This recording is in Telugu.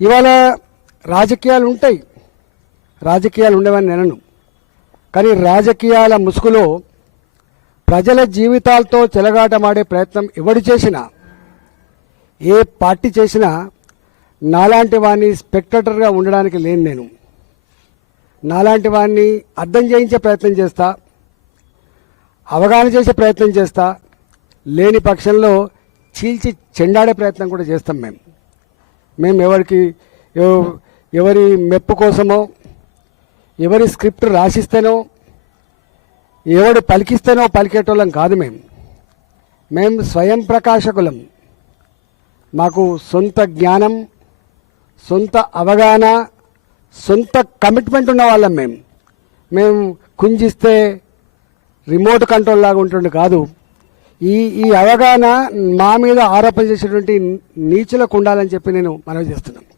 ఇవాళ రాజకీయాలు ఉంటాయి, రాజకీయాలు ఉండవని నేను, కానీ రాజకీయాల ముసుగులో ప్రజల జీవితాలతో చెలగాటమాడే ప్రయత్నం ఎవడు చేసినా, ఏ పార్టీ చేసినా నాలాంటి వాడిని స్పెక్టేటర్గా ఉండడానికి లేను. నేను నాలాంటి వాడిని అర్థం చేయించే ప్రయత్నం చేస్తా, అవగాహన చేసే ప్రయత్నం చేస్తా, లేని పక్షంలో చీల్చి చెండాడే ప్రయత్నం కూడా చేస్తాం. మేము ఎవరి మెప్పు కోసమో, ఎవరి స్క్రిప్ట్ రాసిస్తేనో, ఎవడు పలికిస్తేనో పలికేటోళ్ళం కాదు. మేము స్వయం ప్రకాశకులం. మాకు సొంత జ్ఞానం, సొంత అవగాహన, సొంత కమిట్మెంట్ ఉన్న వాళ్ళం. మేము కుంజిస్తే రిమోట్ కంట్రోల్ లాగా ఉంటుండే కాదు. ఈ అవగాహన మా మీద ఆరోపణ చేసేటువంటి నీచులకు ఉండాలని చెప్పి నేను మనవి చేస్తున్నాను.